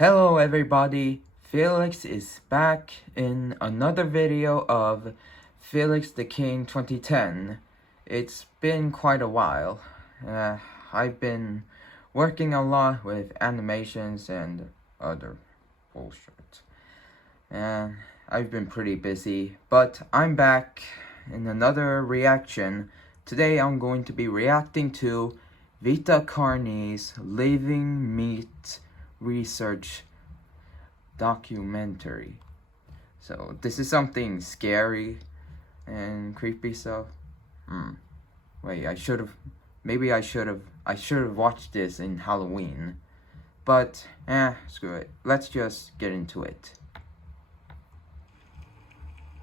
Hello everybody, Felix is back in another video of Felix the King 2010. It's been quite a while. I've been working a lot with animations and other bullshit. And I've been pretty busy, but I'm back in another reaction. Today I'm going to be reacting to Vita Carnis Living Meat Research documentary. So this is something scary and creepy, so wait, I should have watched this in Halloween. But screw it. Let's just get into it.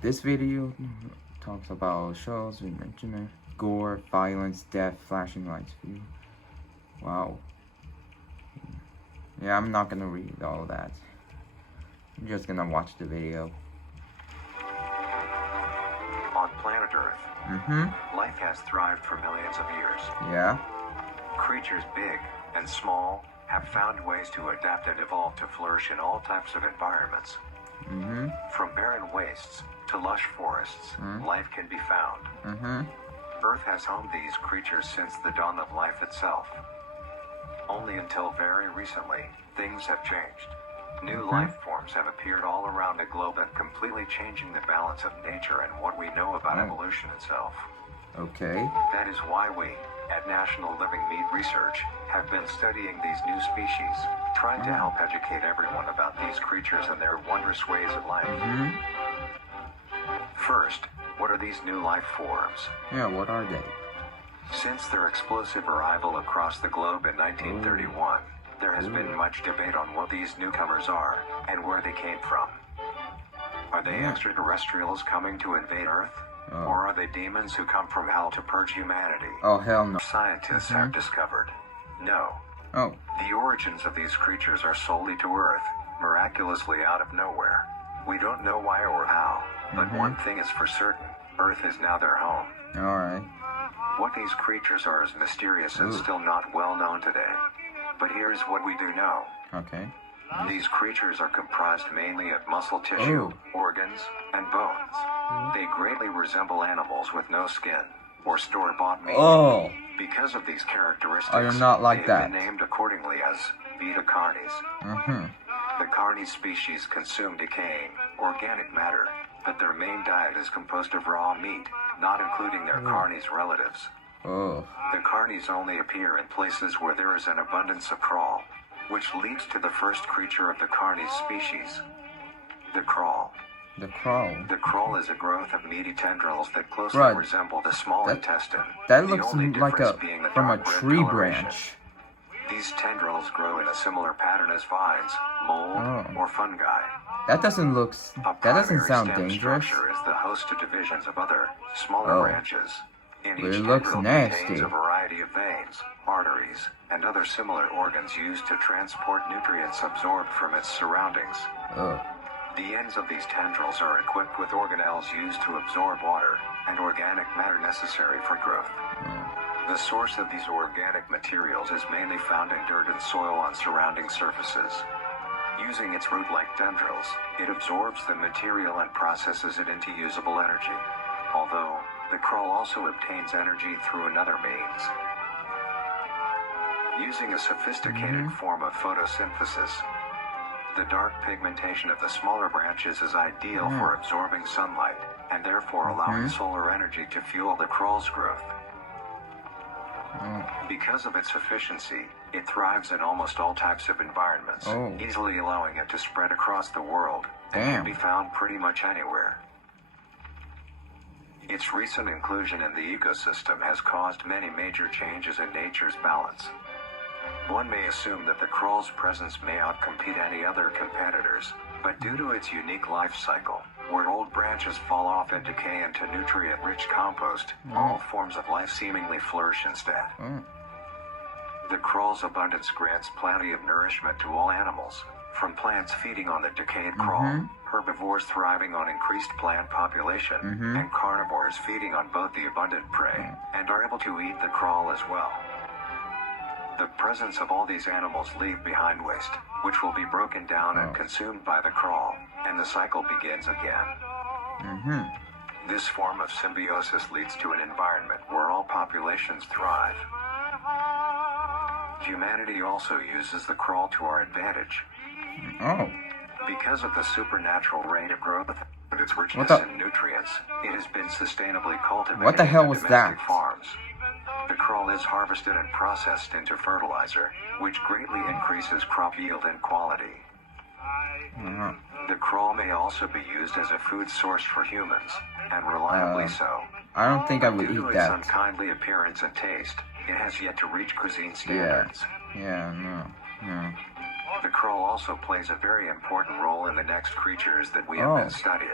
This video talks about shows we mentioned, gore, violence, death, flashing lights, view. Wow. Yeah, I'm not gonna read all that. I'm just gonna watch the video. On planet Earth, life has thrived for millions of years. Yeah. Creatures big and small have found ways to adapt and evolve to flourish in all types of environments. From barren wastes to lush forests, life can be found. Earth has homed these creatures since the dawn of life itself. Only until very recently, things have changed. New life forms have appeared all around the globe and completely changing the balance of nature and what we know about evolution itself. Okay. That is why we, at National Living Meat Research, have been studying these new species, trying to help educate everyone about these creatures and their wondrous ways of life. First, what are these new life forms? Yeah, what are they? Since their explosive arrival across the globe in 1931, there has been much debate on what these newcomers are and where they came from. Are they extraterrestrials coming to invade Earth? Or are they demons who come from hell to purge humanity? Oh, hell no. Scientists have discovered, no. Oh. The origins of these creatures are solely to Earth, miraculously out of nowhere. We don't know why or how, but one thing is for certain, Earth is now their home. Alright. What these creatures are is mysterious and still not well known today. But here's what we do know. Okay. These creatures are comprised mainly of muscle tissue, organs, and bones. They greatly resemble animals with no skin, or store-bought meat. Because of these characteristics, I am not like they that. have been named accordingly as Vita Carnis. The Carnis species consume decaying, organic matter, but their main diet is composed of raw meat, not including their Carnis relatives. The Carnis only appear in places where there is an abundance of crawl, which leads to the first creature of the Carnis species, the crawl. The crawl? The crawl is a growth of meaty tendrils that closely resemble the small intestine. That looks like from a tree branch. These tendrils grow in a similar pattern as vines, mold, or fungi. That doesn't sound dangerous. Structure is the host to divisions of other, smaller branches. In But each it looks tendril nasty. contains a variety of veins, arteries, and other similar organs used to transport nutrients absorbed from its surroundings. The ends of these tendrils are equipped with organelles used to absorb water and organic matter necessary for growth. The source of these organic materials is mainly found in dirt and soil on surrounding surfaces. Using its root-like tendrils, it absorbs the material and processes it into usable energy. Although, the crawl also obtains energy through another means. Using a sophisticated form of photosynthesis, the dark pigmentation of the smaller branches is ideal for absorbing sunlight, and therefore allowing solar energy to fuel the crawl's growth. Because of its efficiency, it thrives in almost all types of environments, easily allowing it to spread across the world, and can be found pretty much anywhere. Its recent inclusion in the ecosystem has caused many major changes in nature's balance. One may assume that the crawl's presence may outcompete any other competitors, but due to its unique life cycle, where old branches fall off and decay into nutrient-rich compost, all forms of life seemingly flourish instead. The crawl's abundance grants plenty of nourishment to all animals, from plants feeding on the decayed crawl, herbivores thriving on increased plant population, and carnivores feeding on both the abundant prey, and are able to eat the crawl as well. The presence of all these animals leave behind waste, which will be broken down and consumed by the crawl, and the cycle begins again. This form of symbiosis leads to an environment where all populations thrive. Humanity also uses the crawl to our advantage. Because of the supernatural rate of growth and its richness in nutrients, it has been sustainably cultivated What the hell was in domestic that? farms. The crawl is harvested and processed into fertilizer, which greatly increases crop yield and quality. The crawl may also be used as a food source for humans, and reliably so. I don't think I would Due to eat its that. unkindly appearance and taste, it has yet to reach cuisine standards. No. The crawl also plays a very important role in the next creatures that we have been studying.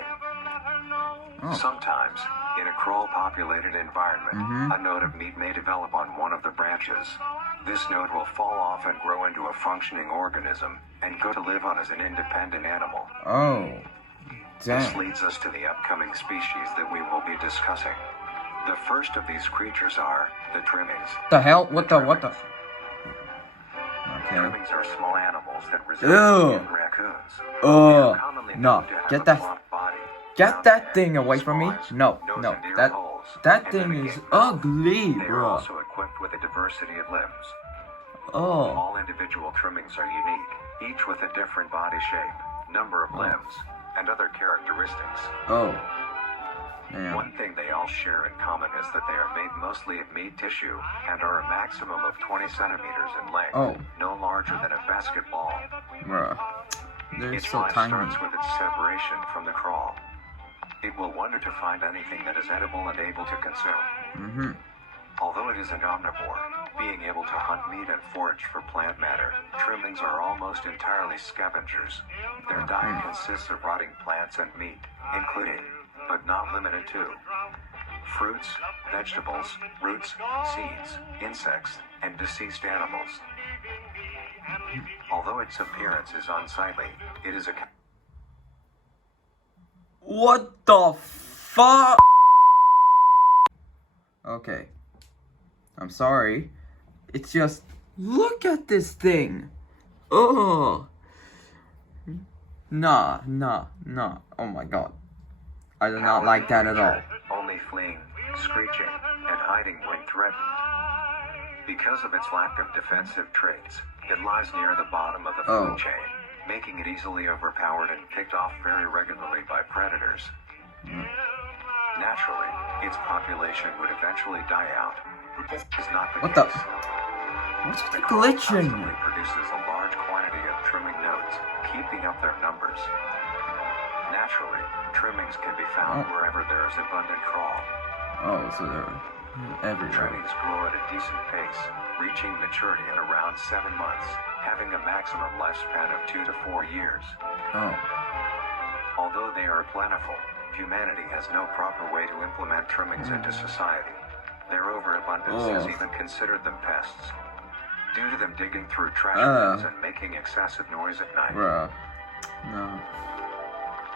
Sometimes, in a crawl-populated environment, a node of meat may develop on one of the branches. This node will fall off and grow into a functioning organism, and go to live on as an independent animal. This leads us to the upcoming species that we will be discussing. The first of these creatures are the trimmings. The hell? What the? Trimmings are small animals that resemble raccoons. They are commonly known to have Get a that- plump body, Get round that head, thing away from me! small eyes, No, nose and ear that holes, that and thing mimicking is mouth. ugly, They are bro. also equipped with a diversity of limbs. Oh, All individual trimmings are unique, each with a different body shape, number of limbs, and other characteristics. damn. One thing they all share in common is that they are made mostly of meat tissue and are a maximum of 20 centimeters in length, no larger than a basketball. Bruh. They're Its so life tiny. starts with its separation from the crawl. It will wonder to find anything that is edible and able to consume. Although it is an omnivore, being able to hunt meat and forage for plant matter, trimmings are almost entirely scavengers. Their diet consists of rotting plants and meat, including, but not limited to, fruits, vegetables, roots, seeds, insects, and deceased animals. Although its appearance is unsightly, it is a What the fuck? Okay. I'm sorry. It's just, look at this thing. Oh. Nah. Oh my god. I do not like that at all. only fleeing, screeching, and hiding when threatened. Because of its lack of defensive traits, it lies near the bottom of the food chain, making it easily overpowered and picked off very regularly by predators. Naturally, its population would eventually die out. This is not the What case. What's with The the crawl glitching? constantly produces a large quantity of trimming nodes, keeping up their numbers. Naturally, trimmings can be found wherever there is abundant crawl. So they're everywhere. Trimmings grow at a decent pace, reaching maturity in around 7 months, having a maximum lifespan of 2 to 4 years. Although they are plentiful, humanity has no proper way to implement trimmings into society. Their overabundance has even considered them pests, due to them digging through trash cans and making excessive noise at night. Bruh. No.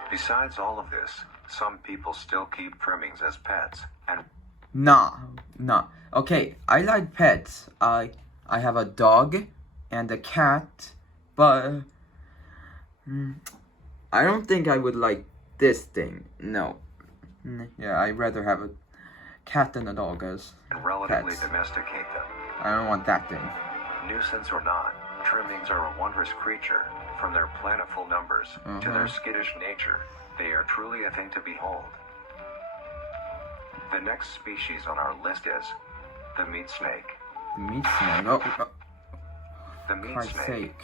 Besides all of this, some people still keep trimmings as pets, and Nah. Okay, I like pets. I have a dog and a cat, but I don't think I would like this thing. No. Yeah, I'd rather have a cat than a dog as relatively pets. domesticate them. I don't want that thing. Nuisance or not, trimmings are a wondrous creature. From their plentiful numbers to their skittish nature, they are truly a thing to behold. The next species on our list is the meat snake. The meat snake. The meat Christ's snake. sake.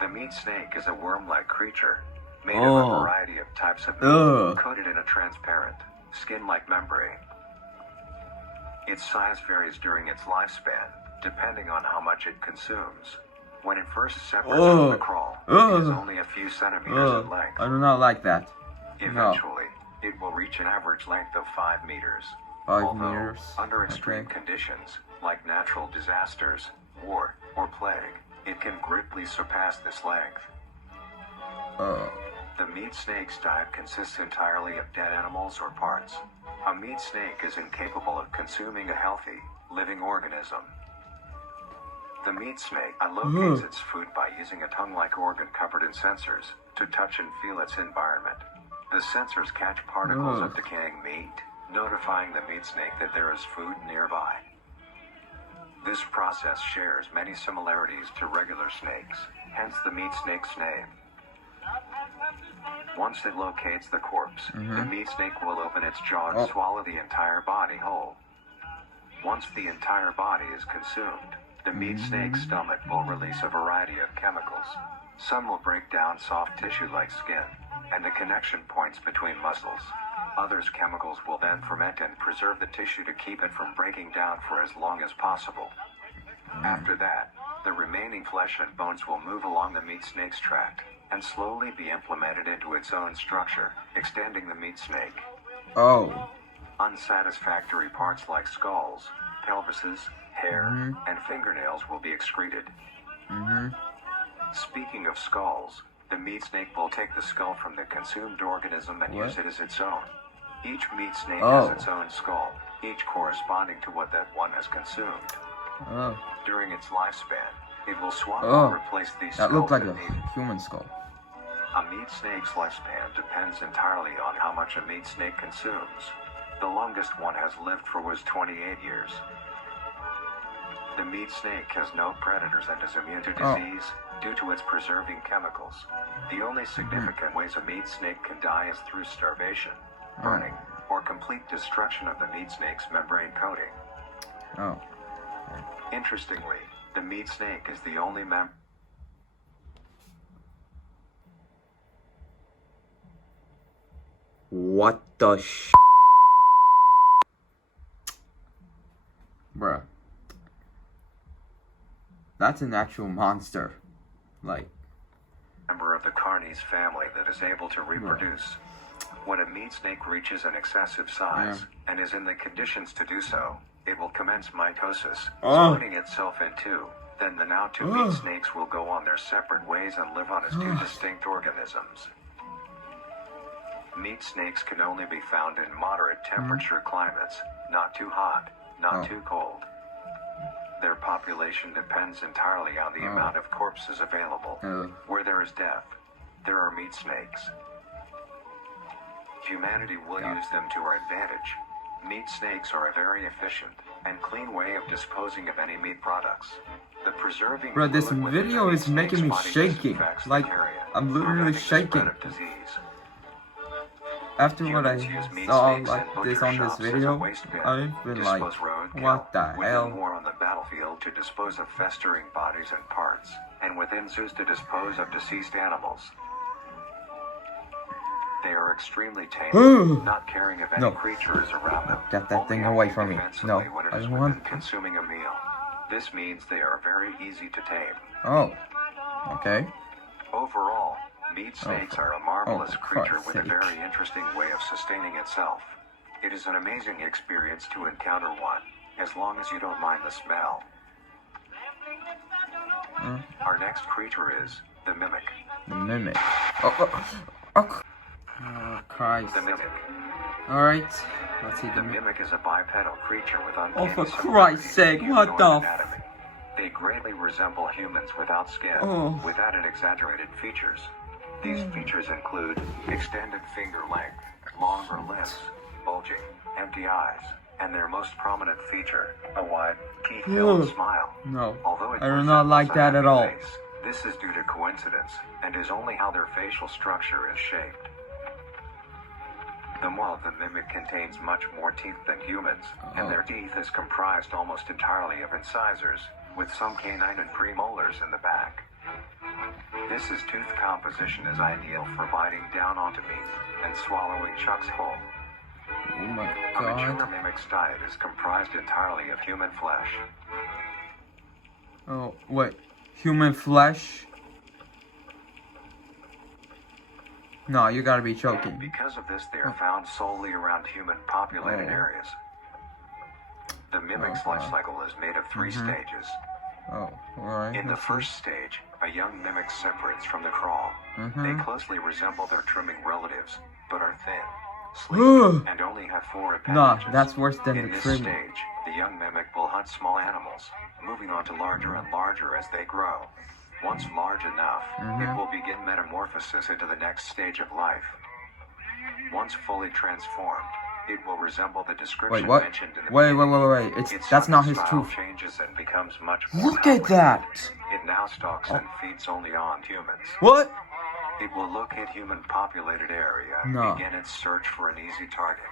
The meat snake is a worm-like creature made of a variety of types of meat coated in a transparent, skin-like membrane. Its size varies during its lifespan, depending on how much it consumes. When it first separates from the crawl, it is only a few centimeters in length. I do not like that. Eventually, it will reach an average length of 5 meters. 5 Although, meters. under extreme conditions, like natural disasters, war, or plague, it can greatly surpass this length. The meat snake's diet consists entirely of dead animals or parts. A meat snake is incapable of consuming a healthy, living organism. The meat snake locates its food by using a tongue-like organ covered in sensors to touch and feel its environment. The sensors catch particles of decaying meat, notifying the meat snake that there is food nearby. This process shares many similarities to regular snakes, hence the meat snake's name. Once it locates the corpse, the meat snake will open its jaw and swallow the entire body whole. Once the entire body is consumed, the meat snake's stomach will release a variety of chemicals. Some will break down soft tissue like skin and the connection points between muscles. Others chemicals will then ferment and preserve the tissue to keep it from breaking down for as long as possible. After that, the remaining flesh and bones will move along the meat snake's tract and slowly be implemented into its own structure, extending the meat snake. Unsatisfactory parts like skulls, pelvises, hair, and fingernails will be excreted. Speaking of skulls, the meat snake will take the skull from the consumed organism and use it as its own. Each meat snake has its own skull, each corresponding to what that one has consumed. During its lifespan, it will swap or replace these skulls. That looked like if a needed. human skull. A meat snake's lifespan depends entirely on how much a meat snake consumes. The longest one has lived for was 28 years. The meat snake has no predators and is immune to disease due to its preserving chemicals. The only significant ways a meat snake can die is through starvation, burning, or complete destruction of the meat snake's membrane coating. Interestingly, the meat snake is the only What the Bruh. That's an actual monster. Like, member of the Carnis family that is able to reproduce. When a meat snake reaches an excessive size and is in the conditions to do so, it will commence mitosis, splitting itself in two. Then the now two meat snakes will go on their separate ways and live on as two distinct organisms. Meat snakes can only be found in moderate temperature climates, not too hot, not too cold. Their population depends entirely on the amount of corpses available. Where there is death, there are meat snakes. Humanity will use them to our advantage. Meat snakes are a very efficient and clean way of disposing of any meat products. The preserving bro, this fluid within video the is meat making me snake's body shaking. disinfects the Like, area, I'm literally preventing the spread shaking. of disease. After what I Humans use meat saw snakes like in this butcher on this shops as a video, waste bin, I've been like, dispose roadkill, what the within hell? war on the battlefield to dispose of festering bodies and parts, and within zoos to dispose of deceased animals. They are extremely tame, not caring if any creature is around them. Get that only thing away acting from me. defensively No, when it I is don't within want. consuming a meal. This means they are very easy to tame. Okay. Overall, meat snakes are a marvelous creature Christ's with a sake. very interesting way of sustaining itself. It is an amazing experience to encounter one, as long as you don't mind the smell. Our next creature is the mimic. The mimic. Christ. The mimic. Alright. Let's see The the mimic. mimic is a bipedal creature with Oh, uncanny for similarities Christ's sake, to what the humanoid anatomy. They greatly resemble humans without skin, with added exaggerated features. These features include extended finger length, longer limbs, bulging, empty eyes, and their most prominent feature, a wide, teeth-filled smile. No, Although it I do not like that at all. face, this is due to coincidence, and is only how their facial structure is shaped. The maw of the mimic contains much more teeth than humans, and their teeth is comprised almost entirely of incisors, with some canine and premolars in the back. This tooth composition is ideal for biting down onto meat and swallowing chunks whole. Oh my A mature god. mimic's diet is comprised entirely of human flesh. Oh, wait. Human flesh? No, you gotta be joking. Because of this, they are found solely around human populated areas. The mimic's life cycle is made of three stages. Alright. In the first stage, a young mimic separates from the crawl. They closely resemble their trimming relatives, but are thin. sleep, and only have 4 appendages. Nah, that's worse than In the this crib. stage, the young mimic will hunt small animals, moving on to larger and larger as they grow. Once large enough, it will begin metamorphosis into the next stage of life. Once fully transformed, it will resemble the description mentioned in the Wait. That's not his style truth. changes and becomes much more Look at that! It now stalks and feeds only on humans. What? It will locate human-populated area and begin its search for an easy target.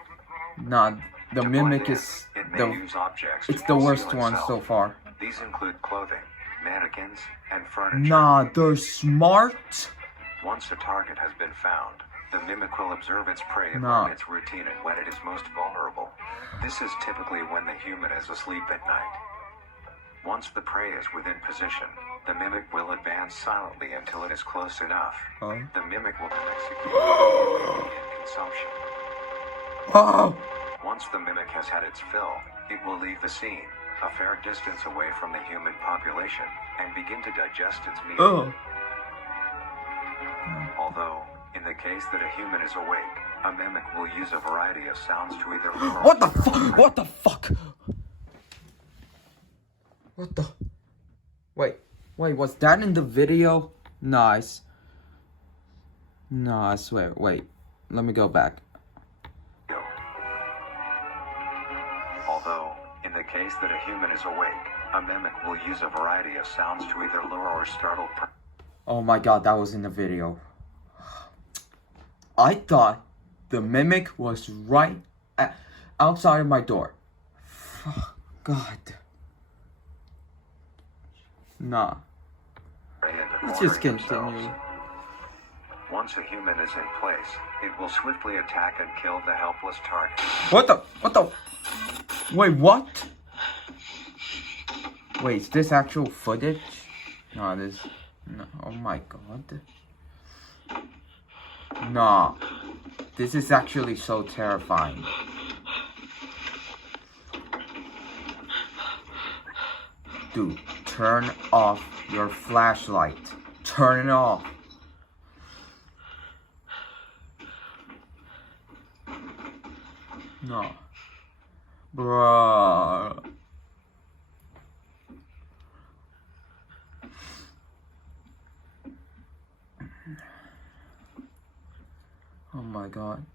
Nah, the To mimic blend is in, it may use objects it's to the conceal worst one itself. so far. These include clothing, mannequins, and furniture. Nah, they're smart. Once a target has been found, the mimic will observe its prey upon its routine and when it is most vulnerable. This is typically when the human is asleep at night. Once the prey is within position, the mimic will advance silently until it is close enough. The mimic will then execute in consumption. Once the mimic has had its fill, it will leave the scene, a fair distance away from the human population, and begin to digest its meat. Although, in the case that a human is awake, a mimic will use a variety of sounds to either lure What the fuck? What the fuck? What the? Wait, was that in the video? Nice. No, I swear. Wait, let me go back. Although, in the case that a human is awake, a mimic will use a variety of sounds to either lure or startle. Oh my god, that was in the video. I thought the mimic was right outside of my door. God. Nah. Let's just continue. Once a human is in place, it will swiftly attack and kill the helpless target. What the? Wait, what? Wait, is this actual footage? No, oh my god. Nah. This is actually so terrifying. Dude, turn off your flashlight. Turn it off. No. Bruh. Oh my god.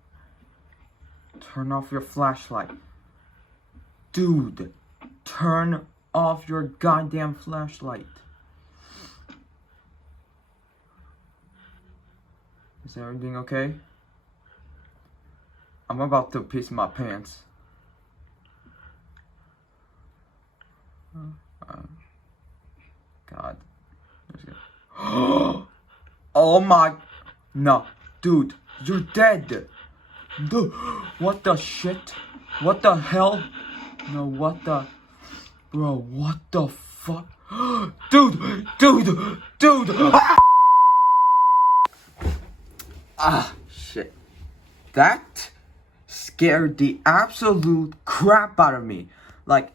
Turn off your flashlight. Dude, turn off your goddamn flashlight. Is everything okay? I'm about to piss my pants. God. Oh my. No. Dude, you're dead. Dude, what the shit? What the hell? No, what the. Bro, what the fuck? Dude. Ah, shit. That scared the absolute crap out of me. Like,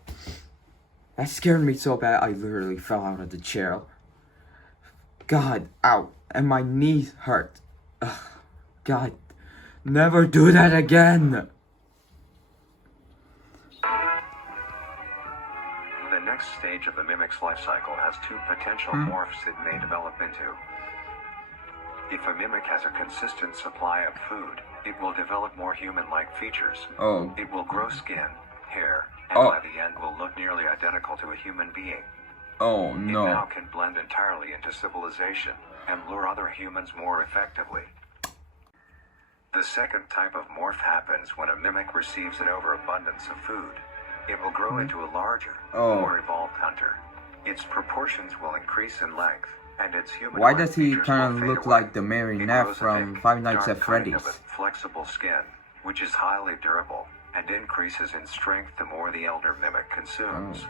that scared me so bad I literally fell out of the chair. God, ow. And my knees hurt. Ugh, God, never do that again. The next stage of the mimic's life cycle has 2 potential morphs it may develop into. If a mimic has a consistent supply of food, it will develop more human-like features. Oh. It will grow skin, hair, and by the end will look nearly identical to a human being. Oh, no. It now can blend entirely into civilization and lure other humans more effectively. The second type of morph happens when a mimic receives an overabundance of food. It will grow into a larger, more evolved hunter. Its proportions will increase in length, and its human. Why does he kind of look like the marionette from Five Nights at Freddy's? Flexible skin, which is highly durable, and increases in strength the more the elder mimic consumes.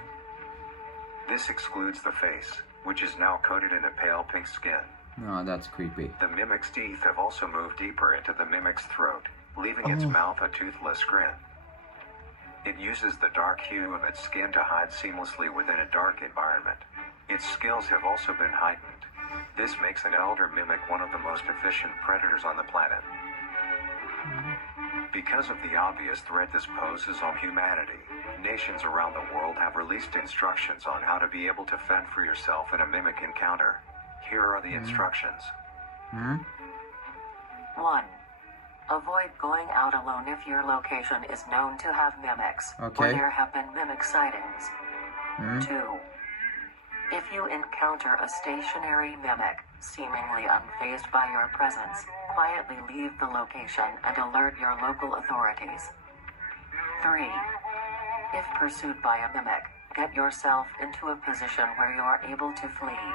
This excludes the face, which is now coated in a pale pink skin. No, that's creepy. The mimic's teeth have also moved deeper into the mimic's throat, leaving its mouth a toothless grin. It uses the dark hue of its skin to hide seamlessly within a dark environment. Its skills have also been heightened. This makes an elder mimic one of the most efficient predators on the planet. Because of the obvious threat this poses on humanity, nations around the world have released instructions on how to be able to fend for yourself in a mimic encounter. Here are the instructions. 1. Avoid going out alone if your location is known to have mimics, or there have been mimic sightings. 2. If you encounter a stationary mimic, seemingly unfazed by your presence, quietly leave the location and alert your local authorities. 3. If pursued by a mimic, get yourself into a position where you are able to flee.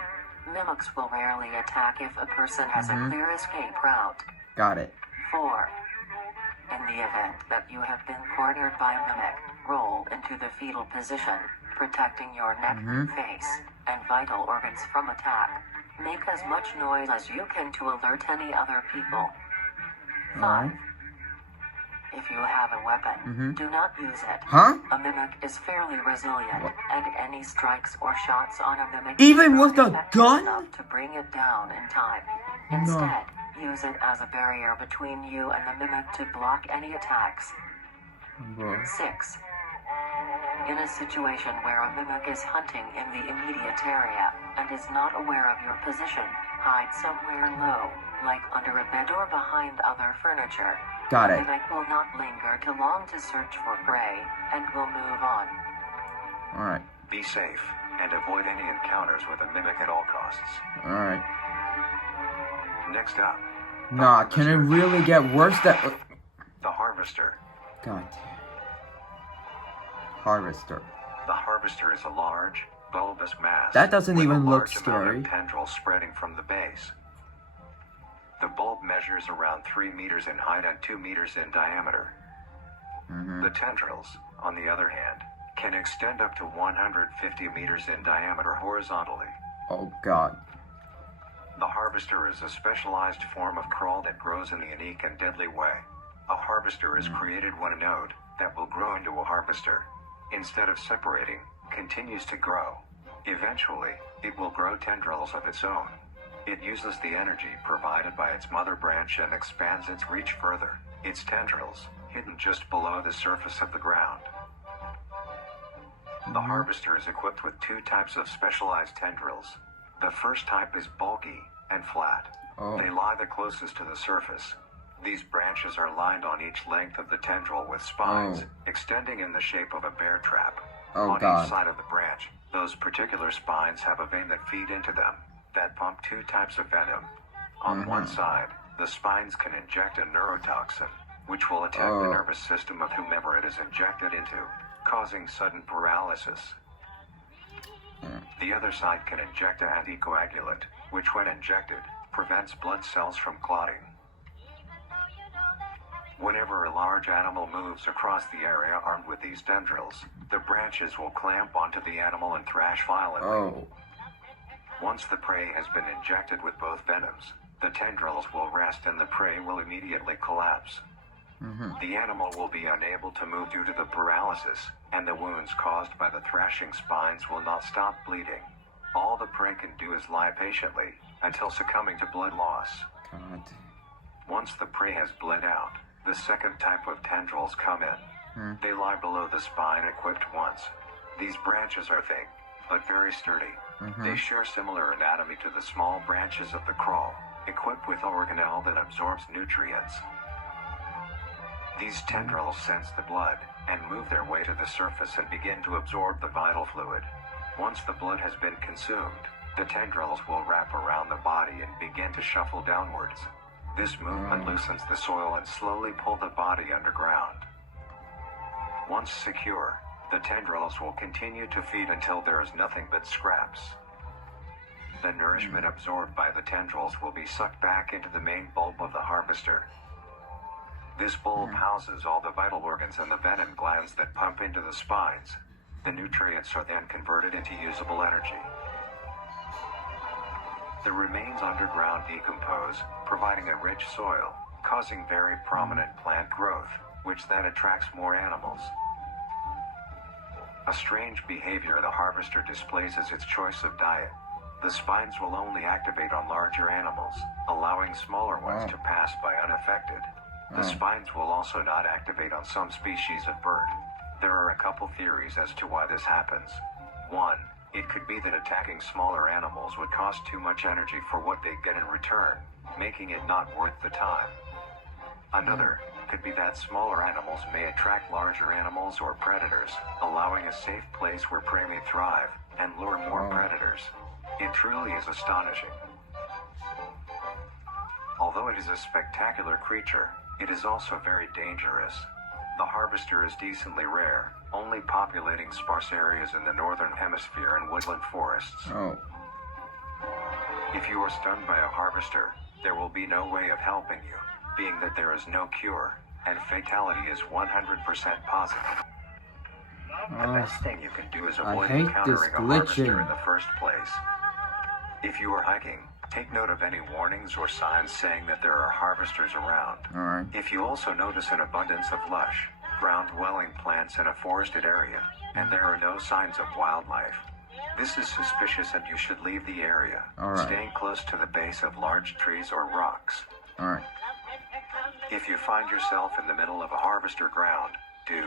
Mimics will rarely attack if a person has a clear escape route. Got it. 4. In the event that you have been cornered by a mimic, roll into the fetal position, protecting your neck, face, and vital organs from attack. Make as much noise as you can to alert any other people. 5. If you have a weapon, do not use it. A mimic is fairly resilient, and any strikes or shots on a mimic even with a gun enough to bring it down in time. Instead, use it as a barrier between you and the mimic to block any attacks. 6. In a situation where a mimic is hunting in the immediate area and is not aware of your position, hide somewhere low, like under a bed or behind other furniture. Got it. The mimic will not linger too long to search for prey and will move on. Alright. Be safe and avoid any encounters with a mimic at all costs. Alright. Next up. Nah, can it really get worse than... The Harvester. God. Harvester. The Harvester is a large, bulbous mass. That doesn't with even a look large amount scary. of tendrils spreading from the base. The bulb measures around 3 meters in height and 2 meters in diameter. The tendrils, on the other hand, can extend up to 150 meters in diameter horizontally. Oh God. The Harvester is a specialized form of crawl that grows in a unique and deadly way. A harvester is created when a node that will grow into a harvester, instead of separating, continues to grow. Eventually, it will grow tendrils of its own. It uses the energy provided by its mother branch and expands its reach further. Its tendrils, hidden just below the surface of the ground. The harvester is equipped with 2 types of specialized tendrils. The first type is bulky and flat. They lie the closest to the surface. These branches are lined on each length of the tendril with spines, extending in the shape of a bear trap. On each side of the branch, those particular spines have a vein that feed into them, that pump 2 types of venom. On one side, the spines can inject a neurotoxin, which will attack the nervous system of whomever it is injected into, causing sudden paralysis. The other side can inject an anticoagulant, which when injected, prevents blood cells from clotting. Whenever a large animal moves across the area armed with these tendrils, the branches will clamp onto the animal and thrash violently. Once the prey has been injected with both venoms, the tendrils will rest and the prey will immediately collapse. The animal will be unable to move due to the paralysis, and the wounds caused by the thrashing spines will not stop bleeding. All the prey can do is lie patiently, until succumbing to blood loss. Once the prey has bled out, the second type of tendrils come in. They lie below the spine equipped once. These branches are thick, but very sturdy. They share similar anatomy to the small branches of the crawl, equipped with organelle that absorbs nutrients. These tendrils sense the blood, and move their way to the surface and begin to absorb the vital fluid. Once the blood has been consumed, the tendrils will wrap around the body and begin to shuffle downwards. This movement loosens the soil and slowly pull the body underground. Once secure, the tendrils will continue to feed until there is nothing but scraps. The nourishment absorbed by the tendrils will be sucked back into the main bulb of the harvester. This bulb houses all the vital organs and the venom glands that pump into the spines. The nutrients are then converted into usable energy. The remains underground decompose, providing a rich soil, causing very prominent plant growth, which then attracts more animals. A strange behavior the harvester displays is its choice of diet. The spines will only activate on larger animals, allowing smaller ones to pass by unaffected. The spines will also not activate on some species of bird. There are a couple theories as to why this happens. 1. It could be that attacking smaller animals would cost too much energy for what they get in return, making it not worth the time. Another could be that smaller animals may attract larger animals or predators, allowing a safe place where prey may thrive and lure more predators. It truly is astonishing. Although it is a spectacular creature, it is also very dangerous. The harvester is decently rare, only populating sparse areas in the northern hemisphere and woodland forests. If you are stung by a harvester, there will be no way of helping you, being that there is no cure, and fatality is 100% positive. The best thing you can do is avoid encountering a harvester in the first place. If you are hiking, take note of any warnings or signs saying that there are harvesters around. If you also notice an abundance of lush, ground-dwelling plants in a forested area, and there are no signs of wildlife, this is suspicious and you should leave the area, staying close to the base of large trees or rocks. If you find yourself in the middle of a harvester ground, do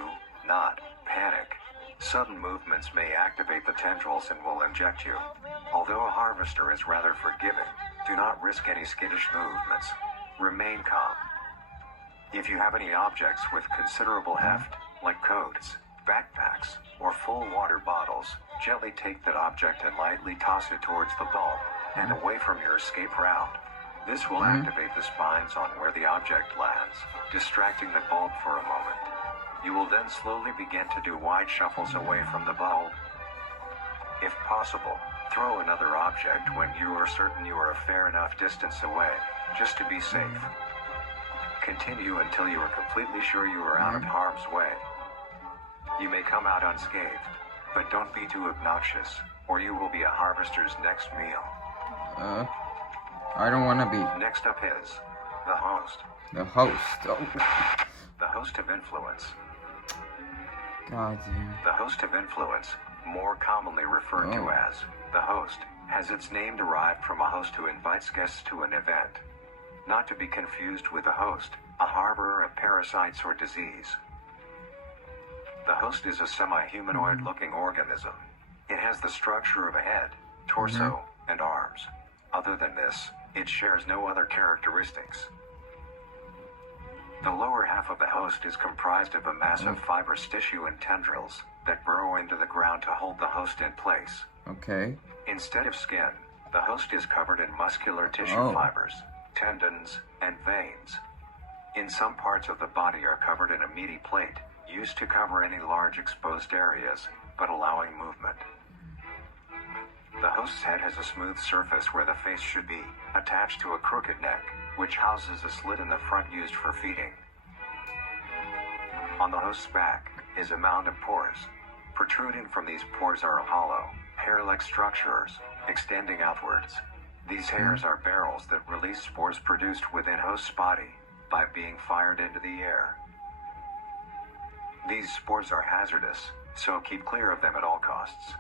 not panic. Sudden movements may activate the tendrils and will inject you. Although a harvester is rather forgiving, do not risk any skittish movements. Remain calm. If you have any objects with considerable heft, like coats, backpacks, or full water bottles, gently take that object and lightly toss it towards the bulb and away from your escape route. This will activate the spines on where the object lands, distracting the bulb for a moment. You will then slowly begin to do wide shuffles away from the bulb. If possible, throw another object when you are certain you are a fair enough distance away, just to be safe. Continue until you are completely sure you are out of harm's way. You may come out unscathed, but don't be too obnoxious, or you will be a harvester's next meal. I don't want to be. Next up is the host. The host. The host of influence. God damn. The host of influence, more commonly referred to as the host, has its name derived from a host who invites guests to an event. Not to be confused with a host, a harborer of parasites or disease. The host is a semi-humanoid looking organism. It has the structure of a head, torso, and arms. Other than this, it shares no other characteristics. The lower half of the host is comprised of a mass of fibrous tissue and tendrils that burrow into the ground to hold the host in place. Instead of skin, the host is covered in muscular tissue fibers, tendons, and veins. In some parts of the body are covered in a meaty plate, used to cover any large exposed areas, but allowing movement. The host's head has a smooth surface where the face should be, attached to a crooked neck, which houses a slit in the front used for feeding. On the host's back is a mound of pores. Protruding from these pores are hollow, hair-like structures, extending outwards. These hairs are barrels that release spores produced within host's body by being fired into the air. These spores are hazardous, so keep clear of them at all costs.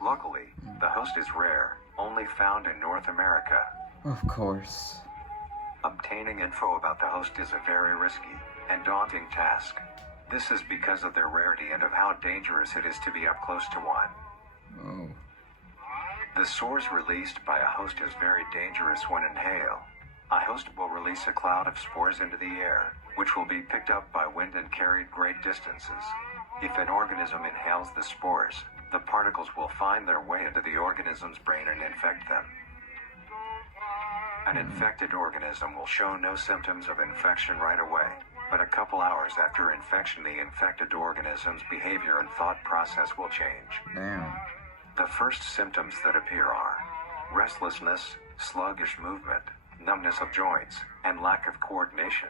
Luckily, the host is rare, only found in North America. Of course. Obtaining info about the host is a very risky and daunting task. This is because of their rarity and of how dangerous it is to be up close to one. The spores released by a host is very dangerous when inhaled. A host will release a cloud of spores into the air, which will be picked up by wind and carried great distances. If an organism inhales the spores, the particles will find their way into the organism's brain and infect them. An infected organism will show no symptoms of infection right away, but a couple hours after infection the infected organism's behavior and thought process will change. The first symptoms that appear are restlessness, sluggish movement, numbness of joints, and lack of coordination.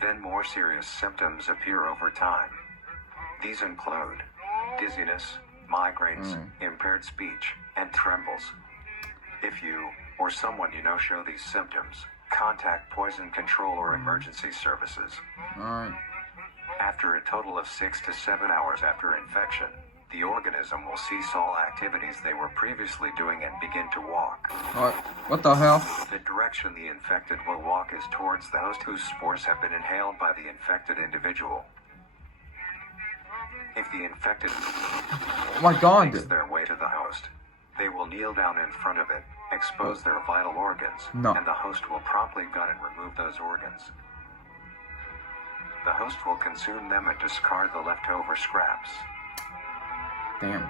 Then more serious symptoms appear over time. These include dizziness, migraines, impaired speech, and trembles. If you, or someone you know show these symptoms, contact poison control or emergency services. After a total of 6 to 7 hours after infection, the organism will cease all activities they were previously doing and begin to walk. What the hell? The direction the infected will walk is towards the host whose spores have been inhaled by the infected individual. If the infected oh my God, makes their way to the host, they will kneel down in front of it, expose their vital organs, and the host will promptly gut and remove those organs. The host will consume them and discard the leftover scraps. Damn.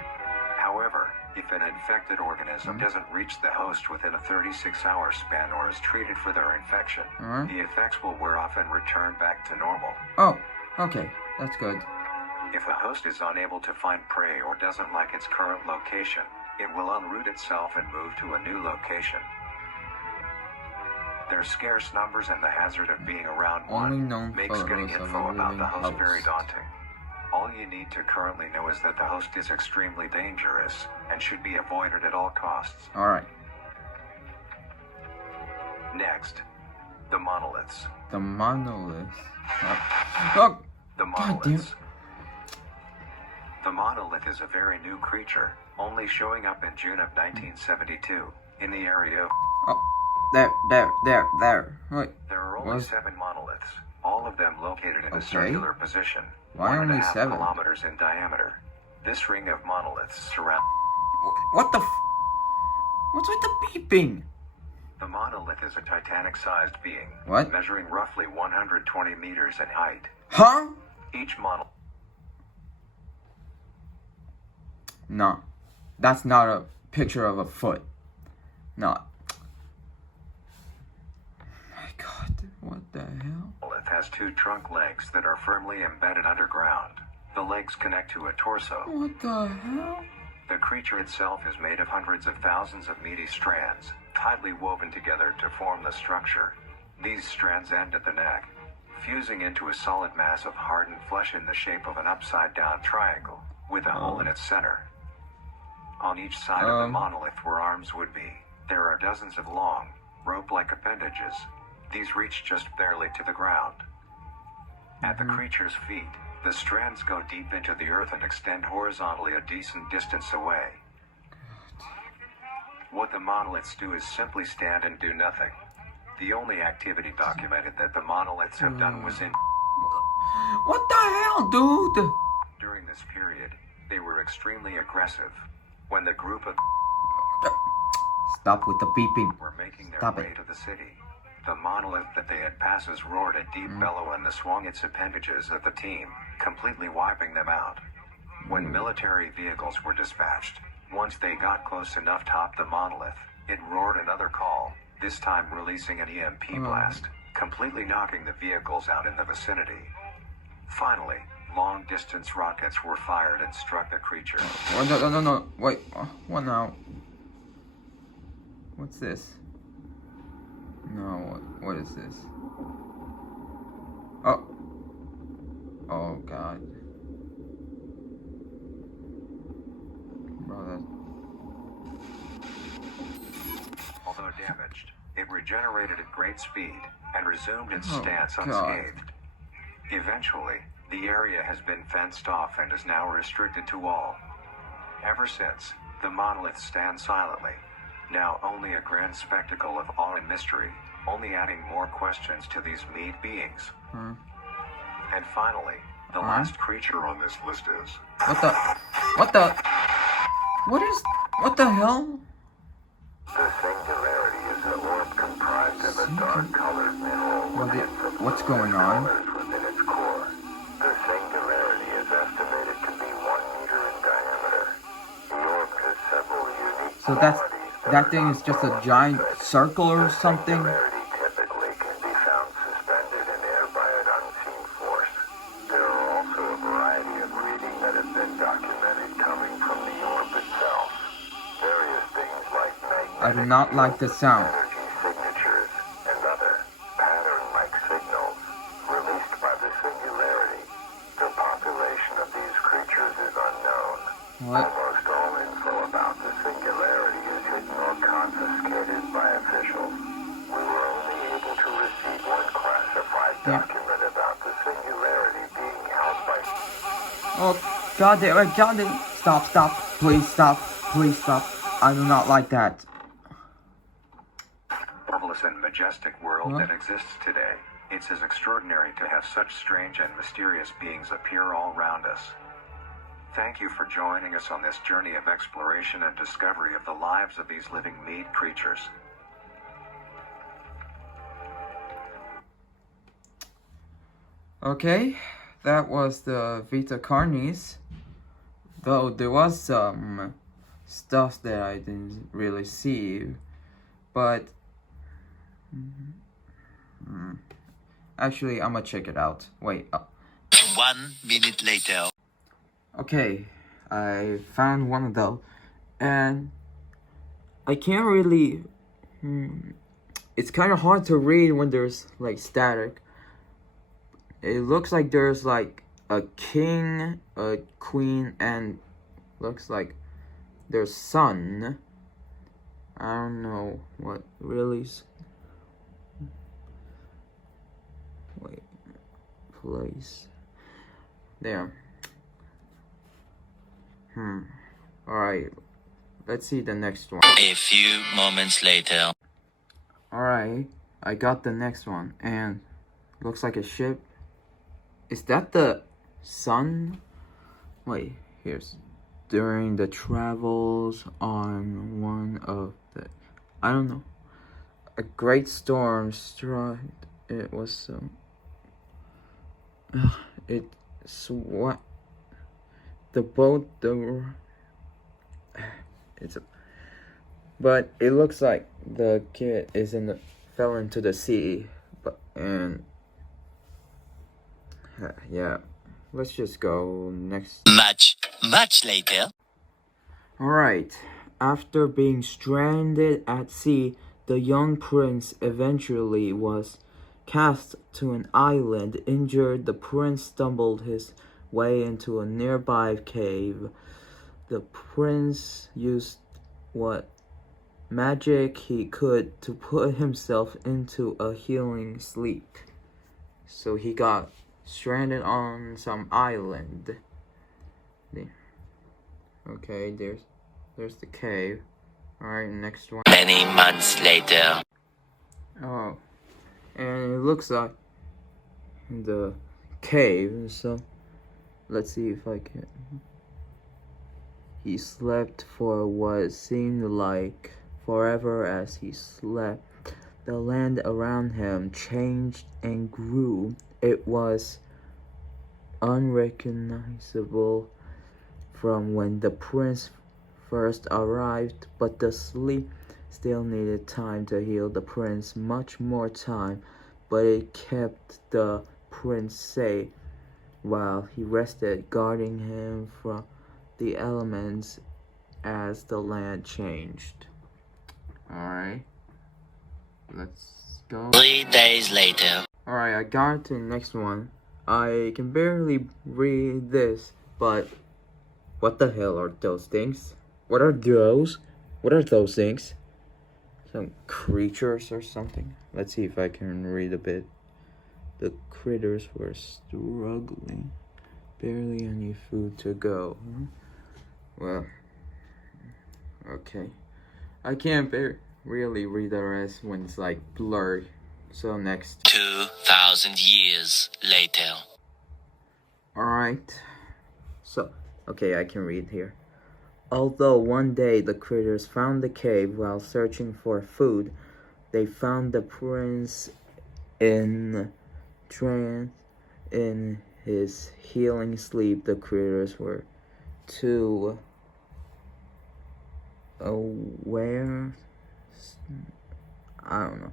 However, if an infected organism doesn't reach the host within a 36-hour span or is treated for their infection, the effects will wear off and return back to normal. Oh, okay, that's good. If a host is unable to find prey or doesn't like its current location, it will unroot itself and move to a new location. Their scarce numbers and the hazard of being around one makes getting info about the host very daunting. All you need to currently know is that the host is extremely dangerous and should be avoided at all costs. Alright. Next, the monoliths. The monoliths. Oh, the monoliths. The monolith is a very new creature, only showing up in June of 1972, in the area of... Oh, there. Wait. There are only 7 monoliths, all of them located in a circular position. Why only 7? 1.5 kilometers in diameter. This ring of monoliths surround... What the what's with the beeping? The monolith is a Titanic-sized being, measuring roughly 120 meters in height. Huh? Each monolith... No, that's not a picture of a foot. Not. My God, what the hell? It has 2 trunk legs that are firmly embedded underground. The legs connect to a torso. What the hell? The creature itself is made of hundreds of thousands of meaty strands, tightly woven together to form the structure. These strands end at the neck, fusing into a solid mass of hardened flesh in the shape of an upside-down triangle, with a hole in its center. On each side of the monolith where arms would be, there are dozens of long, rope-like appendages. These reach just barely to the ground. At the creature's feet, the strands go deep into the earth and extend horizontally a decent distance away. What the monoliths do is simply stand and do nothing. The only activity documented that the monoliths have done was in... What the hell, dude? During this period, they were extremely aggressive. When the group of... Stop with the beeping. ...were making their way to the city, the monolith that they had passes roared a deep bellow and swung its appendages at the team, completely wiping them out. When military vehicles were dispatched, once they got close enough to top the monolith, it roared another call, this time releasing an EMP blast, completely knocking the vehicles out in the vicinity. Finally, long-distance rockets were fired and struck the creature. No. Wait, what now? What's this? No, what is this? Oh God. Bro, although damaged, it regenerated at great speed and resumed its stance unscathed. Eventually, the area has been fenced off and is now restricted to all. Ever since, the monolith stands silently, now only a grand spectacle of awe and mystery, only adding more questions to these meat beings. And finally, the last creature on this list is... What the hell? The singularity is an orb comprised of a dark-colored mineral with what's going on? Within its core. The singularity is estimated to be 1 meter in diameter. The orb has several unique qualities. That thing is just a giant circle or something? Singularity typically can be found suspended in air by an unseen force. There are also a variety of readings that have been documented coming from the orb itself. Various things like magnetic I do not like the sound. energy signatures and other pattern-like signals released by the singularity. The population of these creatures is unknown. What? Almost all info about the singularity is hidden or confiscated by officials. We were only able to receive one classified document about the singularity being held by... Oh, God damn it, stop, stop. Please stop. Please stop. I do not like that. Marvelous and majestic world that exists today. It's as extraordinary to have such strange and mysterious beings appear all around us. Thank you for joining us on this journey of exploration and discovery of the lives of these living meat creatures. Okay, that was the Vita Carnis. Though there was some stuff that I didn't really see, but actually I'm gonna check it out. Wait. 1 minute later. Okay, I found one of those, and I can't really. It's kind of hard to read when there's like static. It looks like there's like a king, a queen, and looks like their son. I don't know what really. Wait, place. There. Alright. Let's see the next one. A few moments later. Alright. I got the next one. And looks like a ship. Is that the sun? Wait, here's. During the travels on one of the... I don't know. A great storm struck. It was so... it swept the boat, but it looks like the kid fell into the sea, yeah, let's just go next. Much later. Alright, after being stranded at sea, the young prince eventually was cast to an island. Injured, the prince stumbled his way into a nearby cave. The prince used what magic he could to put himself into a healing sleep. So he got stranded on some island. Okay, there's the cave. Alright, next one. Many months later. Oh, and it looks like the cave, so let's see if I can. He slept for what seemed like forever. As he slept, the land around him changed and grew. It was unrecognizable from when the prince first arrived, but the sleep still needed time to heal the prince, much more time, but it kept the prince safe while he rested, guarding him from the elements as the land changed. Alright, let's go. 3 days later. Alright, I got to the next one. I can barely read this, but what the hell are those things? What are those? What are those things? Some creatures or something? Let's see if I can read a bit. The critters were struggling. Barely any food to go. Well, okay. I can't really read the rest when it's like blurry. So next. 2,000 years later. Alright. So, okay, I can read here. Although one day the critters found the cave while searching for food, they found the prince in trance. In his healing sleep, the critters were too aware, I don't know,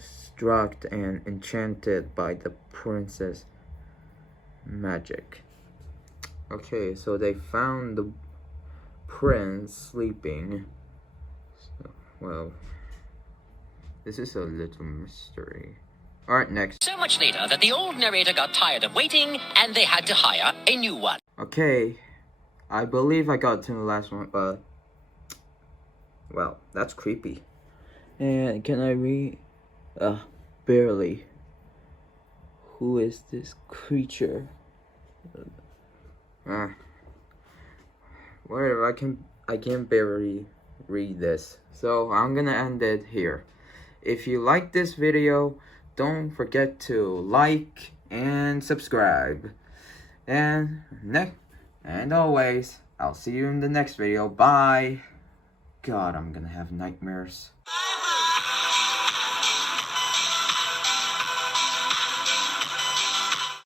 struck and enchanted by the prince's magic. Okay, so they found the prince sleeping. So, well, this is a little mystery. Alright, next. So much later that the old narrator got tired of waiting and they had to hire a new one. Okay, I believe I got to the last one, but well, that's creepy. And can I read? Barely. Who is this creature? Whatever, I can barely read this. So I'm gonna end it here. If you like this video, don't forget to like and subscribe. And always, I'll see you in the next video. Bye. God, I'm gonna have nightmares.